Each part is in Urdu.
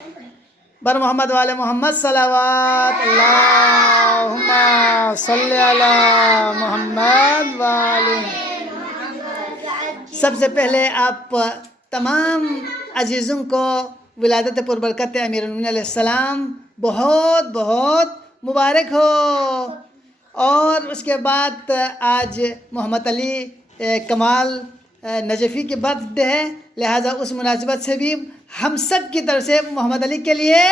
بر محمد والے محمد صلوات اللہم صلی علی محمد والے. سب سے پہلے آپ تمام عزیزوں کو ولادت پربرکت امیر المومنین علیہ السلام بہت بہت مبارک ہو. اور اس کے بعد آج محمد علی کمال نجفی کی برتھ ڈے ہے، لہٰذا اس مناسبت سے بھی ہم سب کی طرف سے محمد علی کے لیے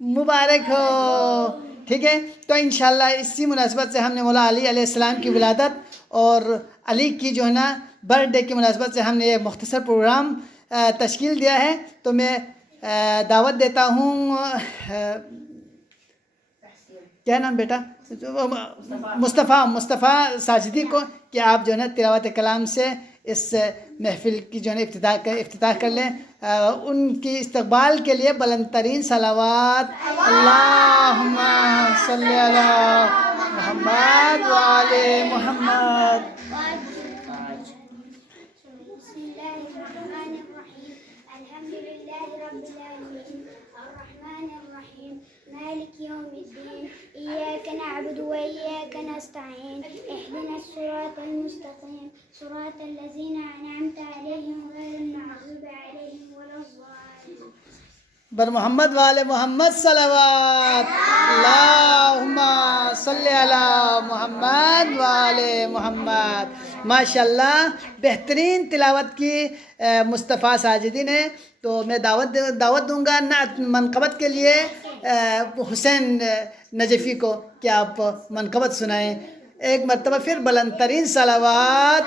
مبارک ہو. ٹھیک ہے، تو انشاءاللہ اسی مناسبت سے ہم نے مولا علی علیہ السلام کی ولادت اور علی کی جو ہے نا برتھ ڈے کی مناسبت سے ہم نے یہ مختصر پروگرام تشکیل دیا ہے. تو میں دعوت دیتا ہوں کیا نام بیٹا مصطفیٰ ساجدی کو کہ آپ جو ہے نا تلاوت کلام سے اس محفل کی جو ہے نا افتتاح کر لیں. ان کی استقبال کے لیے بلند ترین صلوات اللہم صلی علی محمد وآل محمد. بسم الله الرحمن الرحيم الحمد لله رب العالمين الرحمن الرحيم مالك يوم الدين إياك نعبد وإياك نستعين اهدنا الصراط المستقيم صراط الذين أنعمت عليهم غير المغضوب عليهم ولا الضالين. بر محمد والے محمد صلوات اللہم صلی علی محمد والے محمد. ماشاءاللہ بہترین تلاوت کی مصطفیٰ ساجدین ہے. تو میں دعوت دوں گا نعت منقبت کے لیے حسین نجفی کو کہ آپ منقبت سنائیں. ایک مرتبہ پھر بلند ترین صلوات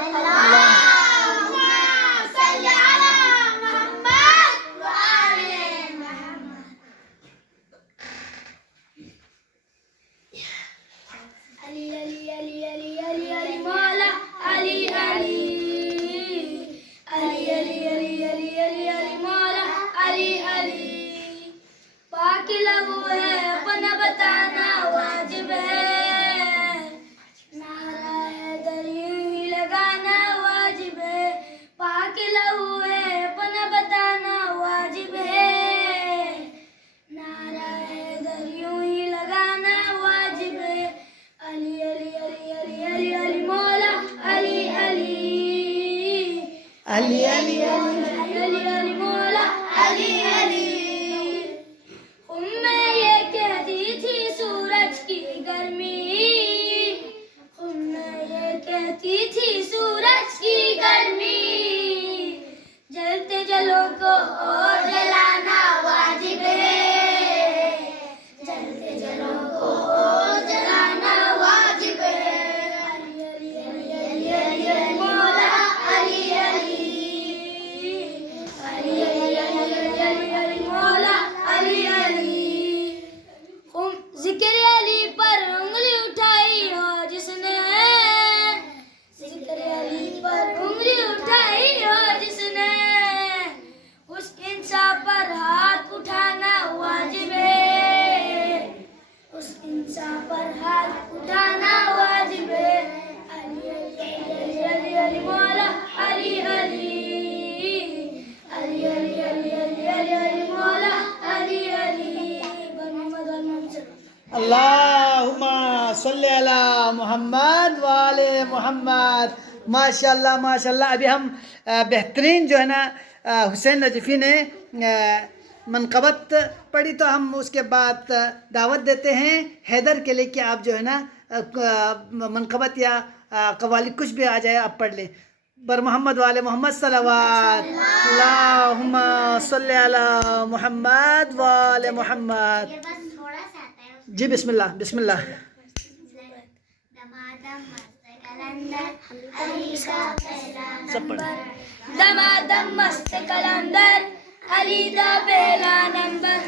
علی علی مولا علی علی. میں یہ کہتی تھی سورج کی گرمی، میں یہ کہتی تھی سورج کی گرمی، جلتے جلوں کو اور جلانا واجب ہے، جلتے جلوں کو اور جلانا واجب ہے. علی علی علی علی علی علی مولا علی علی ذکر علی پر انگلی اٹھائی ہو جس نے، ذکر علی پر انگلی اٹھائی ہو جس نے، اس انسان پر ہاتھ اٹھانا واجب ہے، اس انسان پر ہاتھ اٹھانا واجب ہے. علی علی علی علی علی مولا علی علی علی علی علی علی علی علی مولا علی علی. اللہم صلی علی محمد والے محمد. ماشاءاللہ ماشاءاللہ. ابھی ہم بہترین جو ہے نا حسین نجفی نے منقبت پڑھی، تو ہم اس کے بعد دعوت دیتے ہیں حیدر کے لیے کہ آپ جو ہے نا منقبت یا قوالی کچھ بھی آ جائے آپ پڑھ لیں. بر محمد والے محمد صلوات اللہم صلی علی محمد والے محمد. جی بسم اللہ بسم اللہ. سب پڑھیں. دمادم مست کلندر علی دا پہلا نمبر،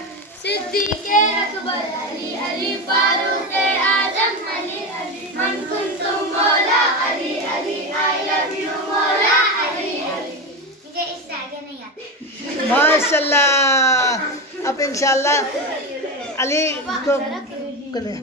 صدیق اکبر علی علی فاروق اعظم علی علی من کنتم مولا علی علی آئی لو یو مولا علی علی. مجھے اس سے آگے نہیں آتا. ماشاءاللہ. اب انشاءاللہ علی کو کریں